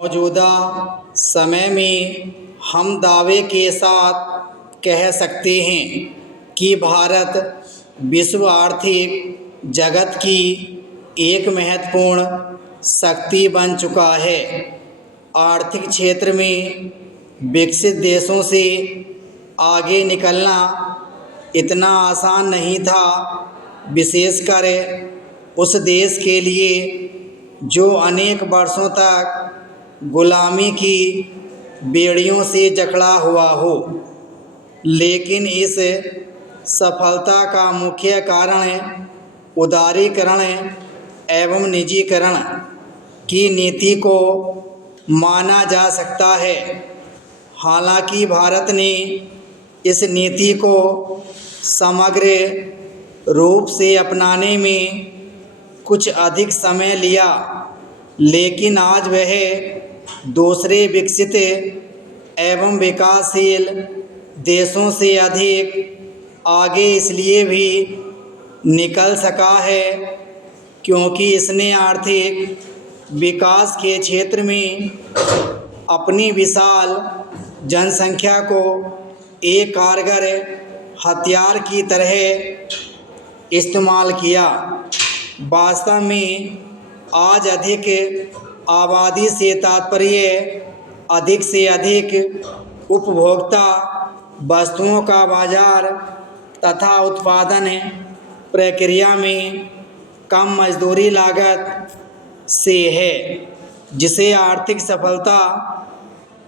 मौजूदा समय में हम दावे के साथ कह सकते हैं कि भारत विश्व आर्थिक जगत की एक महत्वपूर्ण शक्ति बन चुका है। आर्थिक क्षेत्र में विकसित देशों से आगे निकलना इतना आसान नहीं था, विशेषकर उस देश के लिए जो अनेक वर्षों तक गुलामी की बेड़ियों से जकड़ा हुआ हो। लेकिन इस सफलता का मुख्य कारण उदारीकरण एवं निजीकरण की नीति को माना जा सकता है। हालांकि भारत ने इस नीति को समग्र रूप से अपनाने में कुछ अधिक समय लिया, लेकिन आज वह दूसरे विकसित एवं विकासशील देशों से अधिक आगे इसलिए भी निकल सका है क्योंकि इसने आर्थिक विकास के क्षेत्र में अपनी विशाल जनसंख्या को एक कारगर हथियार की तरह इस्तेमाल किया। वास्तव में आज अधिक आबादी से तात्पर्य अधिक से अधिक उपभोक्ता वस्तुओं का बाजार तथा उत्पादन प्रक्रिया में कम मजदूरी लागत से है, जिसे आर्थिक सफलता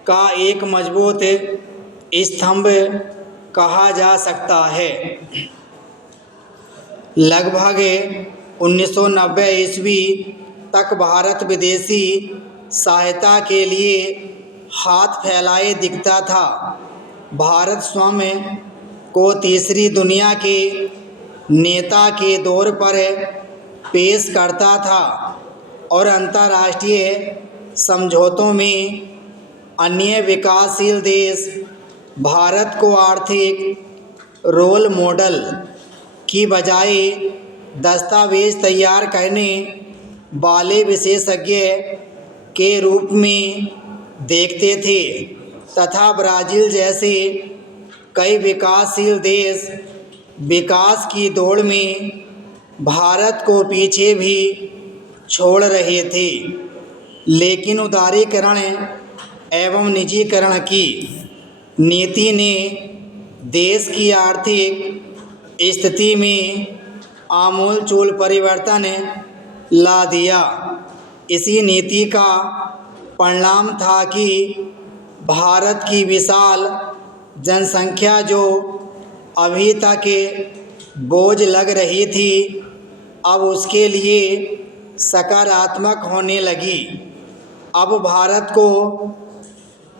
का एक मजबूत स्तंभ कहा जा सकता है। लगभग 1990 ईस्वी तक भारत विदेशी सहायता के लिए हाथ फैलाए दिखता था। भारत स्वयं को तीसरी दुनिया के नेता के तौर पर पेश करता था और अंतर्राष्ट्रीय समझौतों में अन्य विकासशील देश भारत को आर्थिक रोल मॉडल की बजाय दस्तावेज तैयार करने वाले विशेषज्ञ के रूप में देखते थे तथा ब्राज़ील जैसे कई विकासशील देश विकास की दौड़ में भारत को पीछे भी छोड़ रहे थे। लेकिन उदारीकरण एवं निजीकरण की नीति ने देश की आर्थिक स्थिति में आमूलचूल परिवर्तन ला दिया। इसी नीति का परिणाम था कि भारत की विशाल जनसंख्या जो अभी तक बोझ लग रही थी, अब उसके लिए सकारात्मक होने लगी। अब भारत को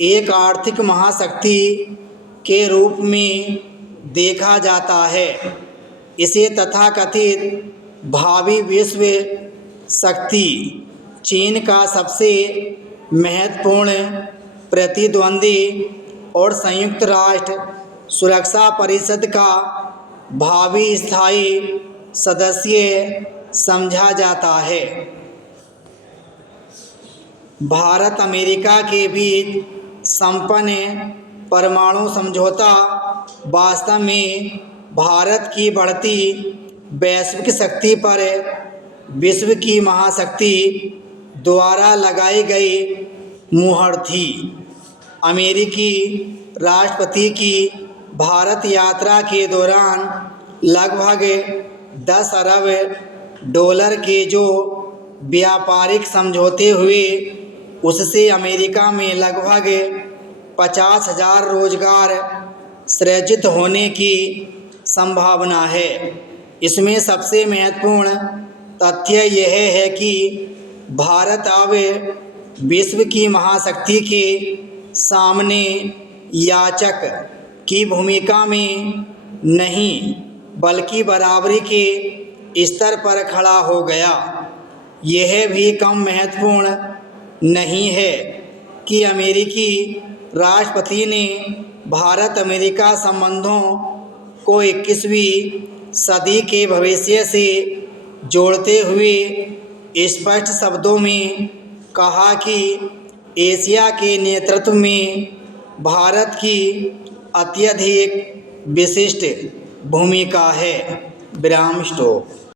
एक आर्थिक महाशक्ति के रूप में देखा जाता है। इसे तथाकथित भावी विश्व शक्ति चीन का सबसे महत्वपूर्ण प्रतिद्वंदी और संयुक्त राष्ट्र सुरक्षा परिषद का भावी स्थायी सदस्य समझा जाता है। भारत अमेरिका के बीच संपन्न परमाणु समझौता वास्तव में भारत की बढ़ती वैश्विक शक्ति पर विश्व की महाशक्ति द्वारा लगाई गई मुहर थी। अमेरिकी राष्ट्रपति की भारत यात्रा के दौरान लगभग 10 अरब डॉलर के जो व्यापारिक समझौते हुए, उससे अमेरिका में लगभग 50,000 रोजगार सृजित होने की संभावना है। इसमें सबसे महत्वपूर्ण तथ्य यह है कि भारत अब विश्व की महाशक्ति के सामने याचक की भूमिका में नहीं बल्कि बराबरी के स्तर पर खड़ा हो गया। यह भी कम महत्वपूर्ण नहीं है कि अमेरिकी राष्ट्रपति ने भारत अमेरिका संबंधों को 21वीं सदी के भविष्य से जोड़ते हुए स्पष्ट शब्दों में कहा कि एशिया के नेतृत्व में भारत की अत्यधिक विशिष्ट भूमिका है। विराम स्टॉप।